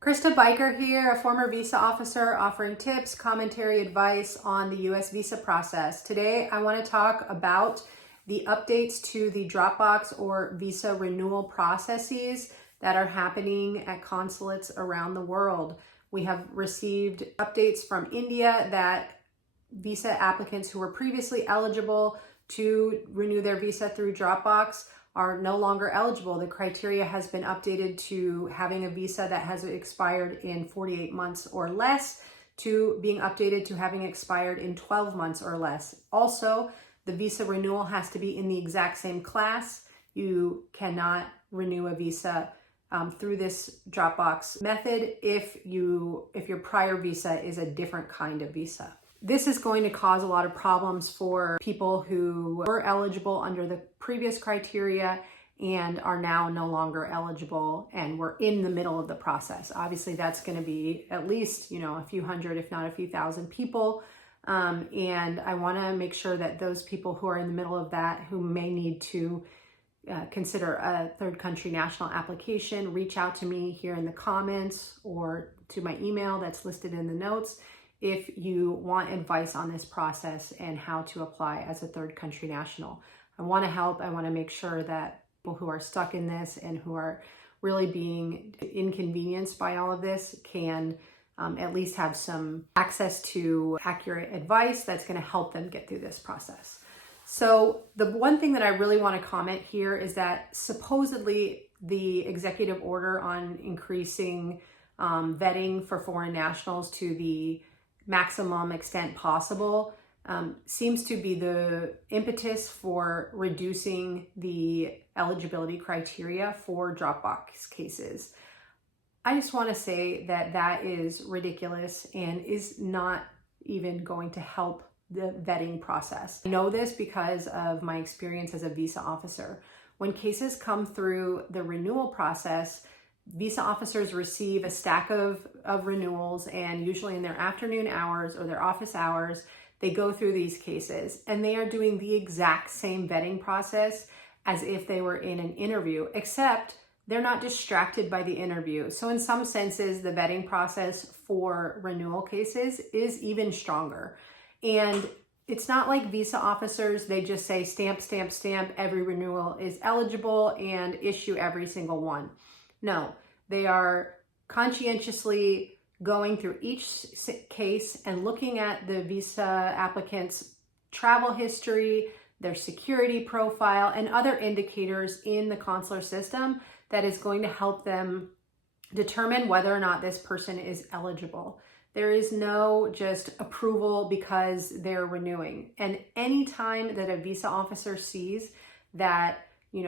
Krista Biker here, a former visa officer offering tips, commentary, advice on the US visa process. Today, I want to talk about the updates to the Dropbox or visa renewal processes that are happening at consulates around the world. We have received updates from India that visa applicants who were previously eligible to renew their visa through Dropbox are no longer eligible. The criteria has been updated to having a visa that has expired in 48 months or less to being updated to having expired in 12 months or less. Also, the visa renewal has to be in the exact same class. You cannot renew a visa through this Dropbox method if your prior visa is a different kind of visa. This is going to cause a lot of problems for people who were eligible under the previous criteria and are now no longer eligible and we're in the middle of the process. Obviously, that's going to be at least, a few hundred, if not a few thousand people. And I want to make sure that those people who are in the middle of that, who may need to consider a third country national application, reach out to me here in the comments or to my email that's listed in the notes if you want advice on this process and how to apply as a third country national. I want to help. I want to make sure that people who are stuck in this and who are really being inconvenienced by all of this can at least have some access to accurate advice that's going to help them get through this process. So the one thing that I really want to comment here is that supposedly the executive order on increasing vetting for foreign nationals to the maximum extent possible seems to be the impetus for reducing the eligibility criteria for Dropbox cases. I just want to say that that is ridiculous and is not even going to help the vetting process. I know this because of my experience as a visa officer. When cases come through the renewal process, visa officers receive a stack of renewals, and usually in their afternoon hours or their office hours, they go through these cases and they are doing the exact same vetting process as if they were in an interview, except they're not distracted by the interview. So in some senses, the vetting process for renewal cases is even stronger. And it's not like visa officers, they just say stamp, stamp, stamp, every renewal is eligible and issue every single one. No, they are conscientiously going through each case and looking at the visa applicant's travel history, their security profile, and other indicators in the consular system that is going to help them determine whether or not this person is eligible. There is no just approval because they're renewing. And anytime that a visa officer sees that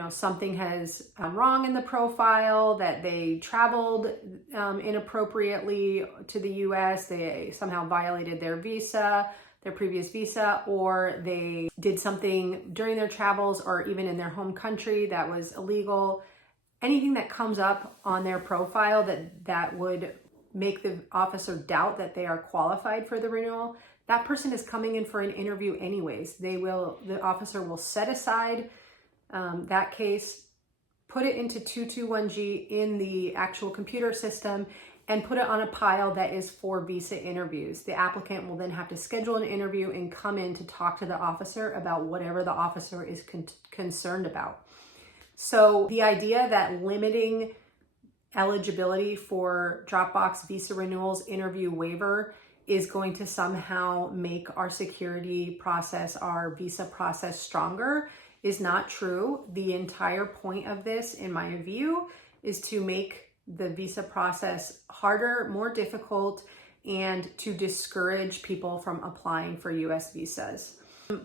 something has gone wrong in the profile, that they traveled inappropriately to the US, they somehow violated their visa, their previous visa, or they did something during their travels or even in their home country that was illegal. Anything that comes up on their profile that would make the officer doubt that they are qualified for the renewal, that person is coming in for an interview anyways. The officer will set aside that case, put it into 221G in the actual computer system, and put it on a pile that is for visa interviews. The applicant will then have to schedule an interview and come in to talk to the officer about whatever the officer is concerned about. So the idea that limiting eligibility for Dropbox visa renewals interview waiver is going to somehow make our security process, our visa process stronger is not true. The entire point of this, in my view, is to make the visa process harder, more difficult, and to discourage people from applying for US visas.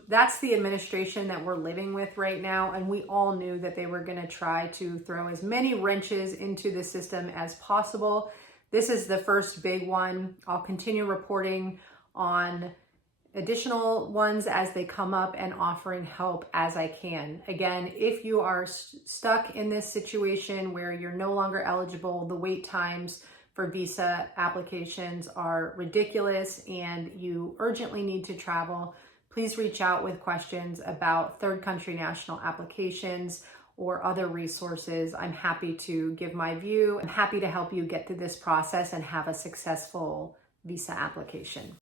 That's the administration that we're living with right now, and we all knew that they were going to try to throw as many wrenches into the system as possible. This is the first big one. I'll continue reporting on additional ones as they come up and offering help as I can. Again, if you are stuck in this situation where you're no longer eligible, the wait times for visa applications are ridiculous and you urgently need to travel, please reach out with questions about third country national applications or other resources, I'm happy to give my view. I'm happy to help you get through this process and have a successful visa application.